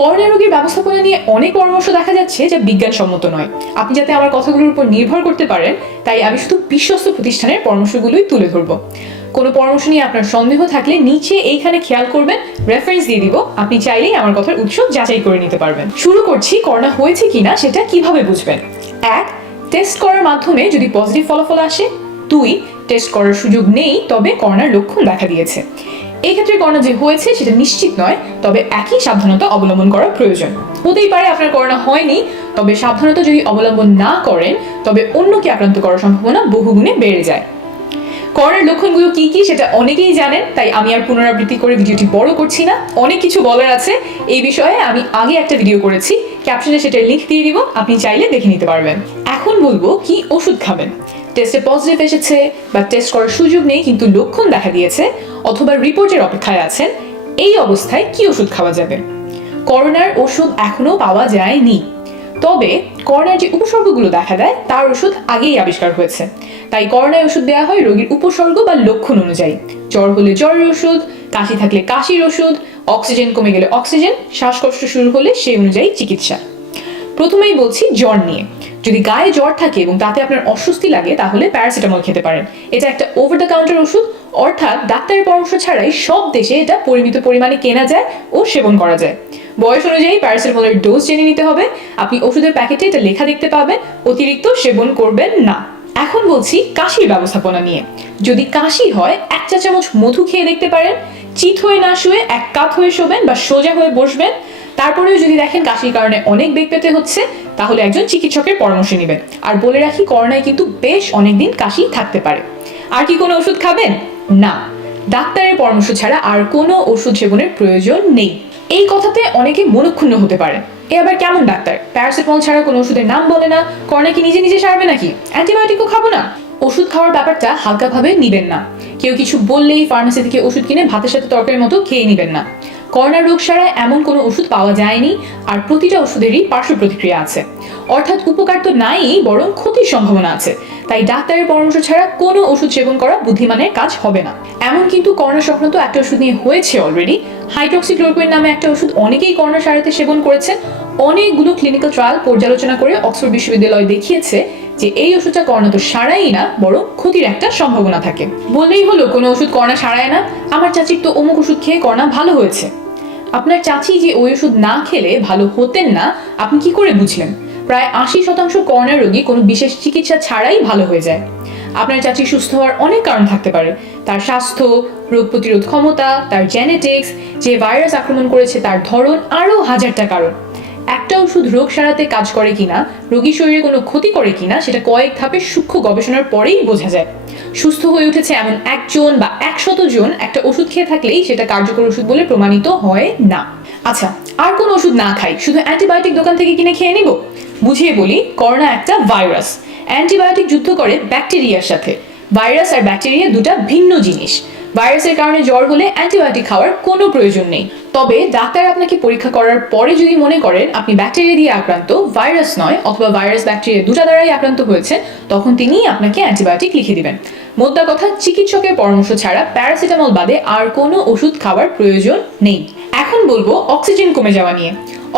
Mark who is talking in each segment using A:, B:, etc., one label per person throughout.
A: Corona রোগীর ব্যবস্থাপনা নিয়ে অনেক পরামর্শ দেখা যাচ্ছে যা বিজ্ঞানসম্মত নয়। আপনি যাতে আমার কথাগুলোর উপর নির্ভর করতে পারেন, তাই আমি শুধু বিশ্বস্ত প্রতিষ্ঠানের পরামর্শগুলোই তুলে ধরবো। কোনো পরামর্শ নিয়ে আপনার সন্দেহ থাকলে নিচে এইখানে খেয়াল করবেন রেফারেন্স দিয়ে দিব। আপনি চাইলেই আমার কথার উৎস যাচাই করে নিতে পারবেন। শুরু করছি, করোনা হয়েছে কিনা সেটা কীভাবে বুঝবেন? এক টেস্ট করার মাধ্যমে যদি পজিটিভ ফলাফল আসে। দুই টেস্ট করার সুযোগ নেই, তবে করোনার লক্ষণ দেখা দিয়েছে। এই ক্ষেত্রে করোনা যে হয়েছে, সেটা নিশ্চিত নয়, তবে একই সাবধানতা অবলম্বন করা প্রয়োজন। হতেই পারে আপনার করোনা হয়নি, তবে সাবধানতা যদি অবলম্বন না করেন, তবে অন্যকে আক্রান্ত করার সম্ভাবনা বহুগুণে বেড়ে যায়। করোনার লক্ষণগুলো কি কি, সেটা অনেকেই জানেন, তাই আমি আর পুনরাবৃত্তি করে ভিডিওটি বড় করছি না। অনেক কিছু বলার আছে, এই বিষয়ে আমি আগে একটা ভিডিও করেছি। ক্যাপশনে সেটার লিঙ্ক দিয়ে দিব, আপনি চাইলে দেখে নিতে পারবেন। এখন বলব কি ওষুধ খাবেন। টেস্টে পজিটিভ এসেছে বা টেস্ট করার সুযোগ নেই, কিন্তু লক্ষণ দেখা দিয়েছে, অথবা রিপোর্টের অপেক্ষায় আছেন, এই অবস্থায় কি ওষুধ খাওয়া যাবে? করোনার ওষুধ এখনও পাওয়া যায়নি। তবে করোনার যে উপসর্গগুলো দেখা দেয়, তার ওষুধ আগেই আবিষ্কার হয়েছে। তাই করোনায় ওষুধ দেওয়া হয় রোগীর উপসর্গ বা লক্ষণ অনুযায়ী। জ্বর হলে জ্বরের ওষুধ, কাশি থাকলে কাশির ওষুধ, অক্সিজেন কমে গেলে অক্সিজেন, শ্বাসকষ্ট শুরু হলে সেই অনুযায়ী চিকিৎসা। প্রথমেই বলছি জ্বর নিয়ে। যদি গায়ে জ্বর থাকে এবং তাতে আপনার অস্বস্তি লাগে, তাহলে প্যারাসিটামল খেতে পারেন। এটা একটা ওভার দ্য কাউন্টার ওষুধ, অর্থাৎ ডাক্তারের পরামর্শ ছাড়াই সব দেশে এটা পরিমিত পরিমাণে কেনা যায় ও সেবন করা যায়। বয়স অনুযায়ী প্যারাসিটামলের ডোজ জেনে নিতে হবে। আপনি ওষুধের প্যাকেটে এটা লেখা দেখতে পাবেন, অতিরিক্ত সেবন করবেন না। এখন বলছি কাশির ব্যবস্থাপনা নিয়ে। যদি কাশি হয়, এক চা চামচ মধু খেয়ে দেখতে পারেন। চিত হয়ে না শুয়ে এক কাত হয়ে শোবেন বা সোজা হয়ে বসবেন। তারপরেও যদি দেখেন কাশির কারণে অনেক বেগ পেতে হচ্ছে, তাহলে একজন চিকিৎসকের পরামর্শ নেবেন। আর বলে রাখি, করোনায় কিন্তু বেশ অনেকদিন কাশি থাকতে পারে। আর কি কোনো ওষুধ খাবেন? না। ডাক্তারের পরামর্শ ছাড়া আর কোনো ওষুধ সেবনের প্রয়োজন নেই। এই কথাতে অনেকে মনক্ষুণ্ণ হতে পারে। এ আবার কেমন ডাক্তার? প্যারাসিটামল ছাড়া কোনো ওষুধের নাম বলে না? করোনা কি নিজে নিজে সারবে নাকি? অ্যান্টিবায়োটিকও খাব না? ওষুধ খাওয়ার ব্যাপারটা হালকাভাবে নিবেন না। কেউ কিছু বললেই ফার্মেসি থেকে ওষুধ কিনে ভাতের সাথে তরকারির মতো খেয়ে নিবেন না। করোনা রোগ সারায় এমন কোনো ওষুধ পাওয়া যায়নি, আর প্রতিটা ওষুধেরই পার্শ্ব প্রতিক্রিয়া আছে। অর্থাৎ উপকার তো নাই, বরং ক্ষতির সম্ভাবনা আছে। তাই ডাক্তারের পরামর্শ ছাড়া কোনো ওষুধ সেবন করা বুদ্ধিমানের কাজ হবে না। এমন কিন্তু করোনা সংক্রান্ত একটা ওষুধ নিয়ে হয়েছে অলরেডি হাইড্রক্সিক্লোরোকুইন নামে একটা ওষুধ অনেকেই করোনা সারাতে সেবন করেছেন অনেকগুলো ক্লিনিক্যাল ট্রায়াল পর্যালোচনা করে অক্সফোর্ড বিশ্ববিদ্যালয় দেখিয়েছে যে এই ওষুধটা করোনা তো সারাই না, বরং ক্ষতির একটা সম্ভাবনা থাকে। বললেই হলো, কোনো ওষুধ করোনা সারায় না। আমার চাচির তো অমুক ওষুধ খেয়ে করোনা ভালো হয়েছে। আপনার চাচি যে ওই ওষুধ না খেলে ভালো হতেন না, আপনি কি করে বুঝলেন? প্রায় আশি শতাংশ করোনা রোগী কোনো বিশেষ চিকিৎসা ছাড়াই ভালো হয়ে যায়। আপনার চাচি সুস্থ হওয়ার অনেক কারণ থাকতে পারে। তার স্বাস্থ্য, রোগ প্রতিরোধ ক্ষমতা, তার জেনেটিক্স যে ভাইরাস আক্রমণ করেছে তার ধরন আরও হাজারটা কারণ। একটা ওষুধ রোগ সারাতে কাজ করে কিনা রোগীর শরীরে কোনো ক্ষতি করে কিনা, সেটা কয়েক ধাপে সূক্ষ্ম গবেষণার পরেই বোঝা যায়। সুস্থ হয়ে উঠেছে এমন একজন বা একশত জন একটা ওষুধ খেয়ে থাকলেই সেটা কার্যকর ওষুধ বলে প্রমাণিত হয় না। আচ্ছা আর কোন ওষুধ না খাই, শুধু অ্যান্টিবায়োটিক দোকান থেকে কিনে খেয়ে নিব? বুঝিয়ে বলি, করোনা একটা ভাইরাস। অ্যান্টিবায়োটিক যুদ্ধ করে ব্যাকটেরিয়ার সাথে। ভাইরাস আর ব্যাকটেরিয়া দুটা ভিন্ন জিনিস। ভাইরাসের কারণে জ্বর হলে অ্যান্টিবায়োটিক খাওয়ার কোনো প্রয়োজন নেই। তবে ডাক্তার আপনাকে পরীক্ষা করার পরে যদি মনে করেন আপনি ব্যাকটেরিয়া দিয়ে আক্রান্ত, ভাইরাস নয় অথবা ভাইরাস ব্যাকটেরিয়া দুটা দ্বারাই আক্রান্ত হয়েছে, তখন তিনি আপনাকে অ্যান্টিবায়োটিক লিখে দিবেন। মোদ্দা কথা, চিকিৎসকের পরামর্শ ছাড়া প্যারাসিটামল বাদে আর কোনো ওষুধ খাওয়ার প্রয়োজন নেই। এখন বলব, অক্সিজেন কমে যাওয়া নিয়ে।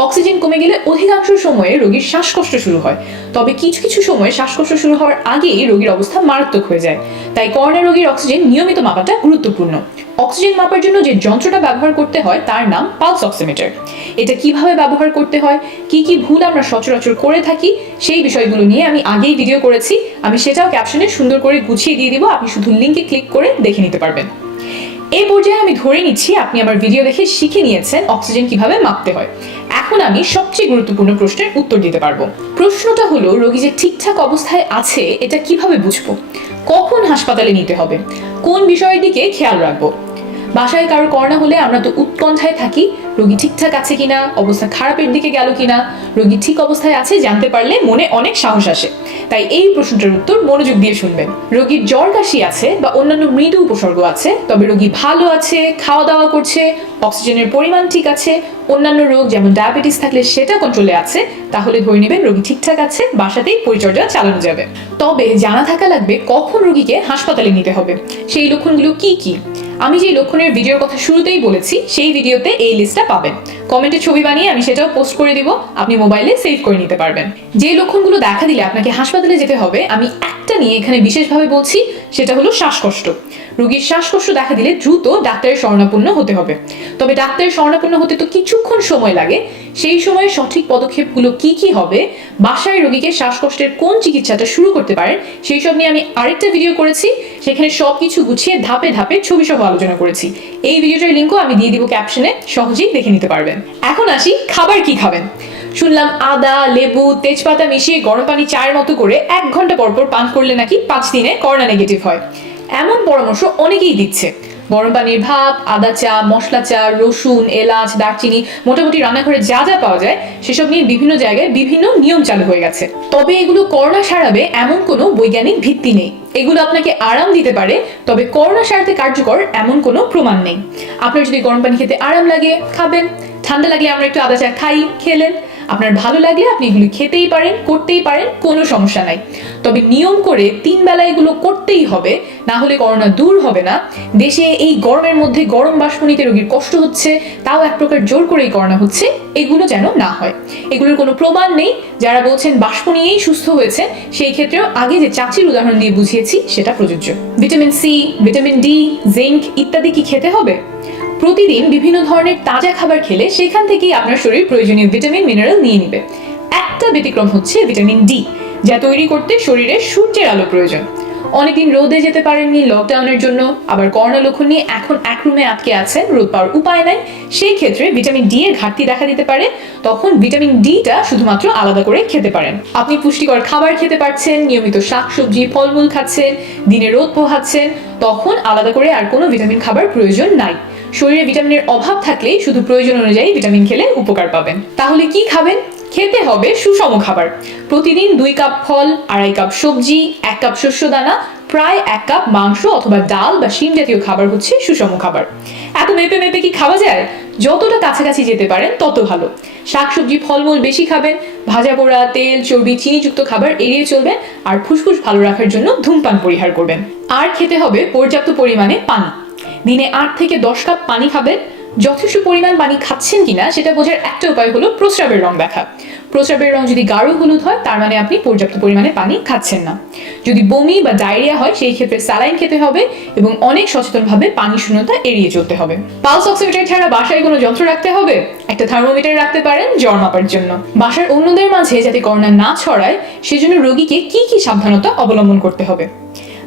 A: অক্সিজেন কমে গেলে অধিকাংশ সময়ে রোগীর শ্বাসকষ্ট শুরু হয়। তবে কিছু কিছু সময় শ্বাসকষ্ট শুরু হওয়ার আগেই রোগীর অবস্থা মারাত্মক হয়ে যায়। তাই করোনা রোগীর অক্সিজেন নিয়মিত মাপাটা গুরুত্বপূর্ণ। অক্সিজেন মাপার জন্য যে যন্ত্রটা ব্যবহার করতে হয়, তার নাম পালস অক্সিমিটার। এটা কীভাবে ব্যবহার করতে হয়, কি কি ভুল আমরা সচরাচর করে থাকি, সেই বিষয়গুলো নিয়ে আমি আগেই ভিডিও করেছি। আমি সেটাও ক্যাপশনে সুন্দর করে গুছিয়ে দিয়ে দিব। আপনি শুধু লিঙ্কে ক্লিক করে দেখে নিতে পারবেন। এই পর্যায়ে আমি ধরে নিচ্ছি, আপনি আমার ভিডিও দেখে শিখে নিয়েছেন অক্সিজেন কীভাবে মাপতে হয়। এখন আমি সবচেয়ে গুরুত্বপূর্ণ প্রশ্নের উত্তর দিতে পারব। প্রশ্নটা হলো, রোগী যে ঠিকঠাক অবস্থায় আছে, এটা কীভাবে বুঝব? কখন হাসপাতালে নিতে হবে? কোন বিষয়ের দিকে খেয়াল রাখব? বাসায় কারোর করোনা হলে আমরা তো উৎকণ্ঠায় থাকি রোগী ঠিকঠাক আছে কিনা, অবস্থা খারাপের দিকে গেল কিনা, রোগী ঠিক অবস্থায় আছে জানতে পারলে মনে অনেক সাহস আসে। তাই এই প্রশ্নটার উত্তর মনোযোগ দিয়ে শুনবেন। রোগীর জ্বর কাশি আছে বা অন্যান্য মৃদু উপসর্গ আছে, তবে রোগী ভালো আছে খাওয়া দাওয়া করছে, অক্সিজেনের পরিমাণ ঠিক আছে, অন্যান্য রোগ যেমন ডায়াবেটিস থাকলে সেটা কন্ট্রোলে আছে, তাহলে ধরে নেবেন রোগী ঠিকঠাক আছে, বাসাতেই পরিচর্যা চালানো যাবে। তবে জানা থাকা লাগবে কখন রোগীকে হাসপাতালে নিতে হবে। সেই লক্ষণগুলো কি কি? আমি যে লক্ষণের ভিডিওর কথা শুরুতেই বলেছি, সেই ভিডিওতে এই লিস্টটা পাবেন। কমেন্টে ছবি বানিয়ে আমি সেটাও পোস্ট করে দিব, আপনি মোবাইলে সেভ করে নিতে পারবেন। যে লক্ষণগুলো দেখা দিলে আপনাকে হাসপাতালে যেতে হবে, আমি নিয়ে এখানে বিশেষভাবে বলছি, সেটা হলো শ্বাসকষ্ট। রোগীর শ্বাসকষ্ট দেখা দিলে দ্রুত ডাক্তারের শরণাপন্ন হতে হবে। তবে ডাক্তারের শরণাপন্ন হতে তো কিছুক্ষণ সময় লাগে। সেই সময়ে সঠিক পদক্ষেপগুলো কি কি হবে? বাসায় রোগীকে শ্বাসকষ্টের কোন চিকিৎসাটা শুরু করতে পারেন? সেই সব নিয়ে আমি আরেকটা ভিডিও করেছি। সেখানে সব কিছু গুছিয়ে ধাপে ধাপে ছবি সহ আলোচনা করেছি। এই ভিডিওটার লিঙ্কও আমি দিয়ে দিব ক্যাপশনে সহজেই দেখে নিতে পারবেন। এখন আসি খাবার কি খাবেন? শুনলাম আদা, লেবু, তেজপাতা মিশিয়ে গরম পানি চায়ের মতো করে এক ঘণ্টা পর পর পান করলে নাকি পাঁচ দিনে করোনা নেগেটিভ হয়। এমন পরামর্শ অনেকেই দিচ্ছে। গরম পানির ভাপ, আদা চা, মশলা চা, রসুন, এলাচ, দারচিনি, মোটামুটি রান্নাঘরে যা যা পাওয়া যায়, সেসব নিয়ে বিভিন্ন জায়গায় বিভিন্ন নিয়ম চালু হয়ে গেছে। তবে এগুলো করোনা সারাবে এমন কোনো বৈজ্ঞানিক ভিত্তি নেই। এগুলো আপনাকে আরাম দিতে পারে, তবে করোনা সারাতে কার্যকর এমন কোনো প্রমাণ নেই। আপনার যদি গরম পানি খেতে আরাম লাগে, খাবেন। ঠান্ডা লাগলে আমরা একটু আদা চা খাই, খেলেন। আপনার ভালো লাগলে আপনি এগুলি খেতেই পারেন, করতেই পারেন, কোনো সমস্যা নাই। তবে নিয়ম করে তিন বেলা এগুলো করতেই হবে, না হলে করোনা দূর হবে না। দেশে এই গরমের মধ্যে গরম বাষ্পনীতে রোগীর কষ্ট হচ্ছে, তাও এক প্রকার জোর করেই করোনা হচ্ছে, এগুলো যেন না হয়। এগুলোর কোনো প্রমাণ নেই, যারা বলছেন বাষ্প নিয়েই সুস্থ হয়েছে, সেই ক্ষেত্রেও আগে যে চাচির উদাহরণ দিয়ে বুঝিয়েছি, সেটা প্রযোজ্য। Vitamin C, vitamin D zinc ইত্যাদি কি খেতে হবে? প্রতিদিন বিভিন্ন ধরনের তাজা খাবার খেলে সেখান থেকেই আপনার শরীর প্রয়োজনীয় ভিটামিন, মিনারেল নিয়ে নেবে। একটা ব্যতিক্রম হচ্ছে ভিটামিন ডি, যা তৈরি করতে শরীরে সূর্যের আলো প্রয়োজন। অনেকদিন রোদে যেতে পারেননি লকডাউনের জন্য, আবার করোনা লক্ষণ নিয়ে এখন এক রুমে আটকে আছেন, রোদ পাওয়ার উপায় নাই। সেই ক্ষেত্রে ভিটামিন ডি এর ঘাটতি দেখা দিতে পারে, তখন ভিটামিন ডিটা শুধুমাত্র আলাদা করে খেতে পারেন। আপনি পুষ্টিকর খাবার খেতে পারছেন, নিয়মিত শাকসবজি, ফলমূল খাচ্ছেন, দিনে রোদ পোহাচ্ছেন, তখন আলাদা করে আর কোনো ভিটামিন খাবার প্রয়োজন নাই। শরীরে ভিটামিনের অভাব থাকলে শুধু প্রয়োজন অনুযায়ী ভিটামিন খেলে উপকার পাবেন। তাহলে কি খাবেন? খেতে হবে সুষম খাবার। প্রতিদিন দুই কাপ ফল, আড়াই কাপ সবজি, এক কাপ শস্য দানা, প্রায় এক কাপ মাংস অথবা ডাল বা শিম জাতীয় খাবার হচ্ছে সুষম খাবার। এত মেপে মেপে কি খাওয়া যায়? যতটা কাছাকাছি যেতে পারেন, তত ভালো। শাকসবজি, ফলমূল বেশি খাবেন। ভাজা পোড়া, তেল, চর্বি, চিনিযুক্ত খাবার এড়িয়ে চলবেন। আর ফুসফুস ভালো রাখার জন্য ধূমপান পরিহার করবেন। আর খেতে হবে পর্যাপ্ত পরিমাণে পানি। দিনে আট থেকে দশ কাপ পানি খাবেন। যথেষ্ট পরিমাণ পানি খাচ্ছেন কিনা সেটা বোঝার একটা উপায় হলো প্রস্রাবের রং দেখা। প্রস্রাবের রং যদি গাঢ় হলুদ হয়, তার মানে আপনি পর্যাপ্ত পরিমাণে পানি খাচ্ছেন না। যদি বমি বা ডায়রিয়া হয়, সেই ক্ষেত্রে স্যালাইন খেতে হবে এবং অনেক সচেতনভাবে পানি শূন্যতা এড়িয়ে চলতে হবে। পালস অক্সিমিটার ছাড়া বাসায় কোনো যন্ত্র রাখতে হবে? একটা থার্মোমিটার রাখতে পারেন জ্বর মাপার জন্য। বাসার অন্যদের মাঝে যাতে করোনা না ছড়ায়, সেজন্য রোগীকে কি কি সাবধানতা অবলম্বন করতে হবে?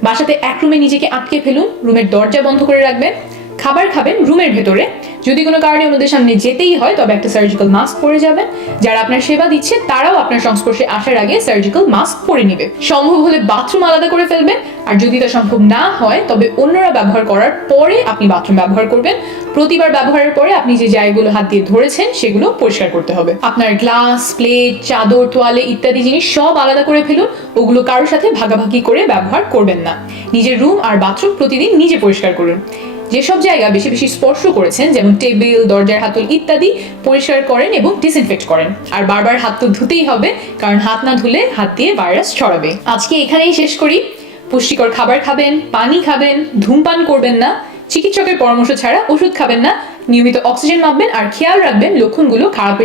A: বাসাতে এক রুমে নিজেকে আটকে ফেলুন, রুমের দরজা বন্ধ করে রাখবেন, খাবার খাবেন, রুমের ভেতরে। যদি কোনো কারণে ওনাদের সামনে যেতেই হয়, তবে একটা সার্জিক্যাল মাস্ক পরে যাবেন। যারা আপনার সেবা দিচ্ছে, তারাও আপনার সংস্পর্শে আসার আগে সার্জিক্যাল মাস্ক পরে নেবে। সম্ভব হলে বাথরুম আলাদা করে ফেলবেন। আর যদি তা সম্ভব না হয়, তবে অন্যরা ব্যবহার করার পরে আপনি বাথরুম ব্যবহার করবেন। প্রতিবার ব্যবহারের পরে আপনি যে জায়গাগুলো হাত দিয়ে ধরেছেন, সেগুলো পরিষ্কার করতে হবে। আপনার গ্লাস প্লেট চাদর, তোয়ালে ইত্যাদি জিনিস সব আলাদা করে ফেলুন। ওগুলো কারোর সাথে ভাগাভাগি করে ব্যবহার করবেন না। নিজের রুম আর বাথরুম প্রতিদিন নিজে পরিষ্কার করুন। যেসব জায়গা বেশি বেশি স্পর্শ করেছেন, যেমন টেবিল, দরজার হাতল ইত্যাদি পরিষ্কার করেন এবং ডিসইনফেক্ট করেন। আর বারবার হাত তো ধুতেই হবে, কারণ হাত না ধুলে হাত দিয়ে ভাইরাস ছড়াবে। আজকে এখানেই শেষ করি। পুষ্টিকর খাবার খাবেন, পানি খাবেন, ধূমপান করবেন না, চিকিৎসকের পরামর্শ ছাড়া ওষুধ খাবেন না, নিয়মিত অক্সিজেন মাপবেন আর খেয়াল রাখবেন লক্ষণগুলো খারাপের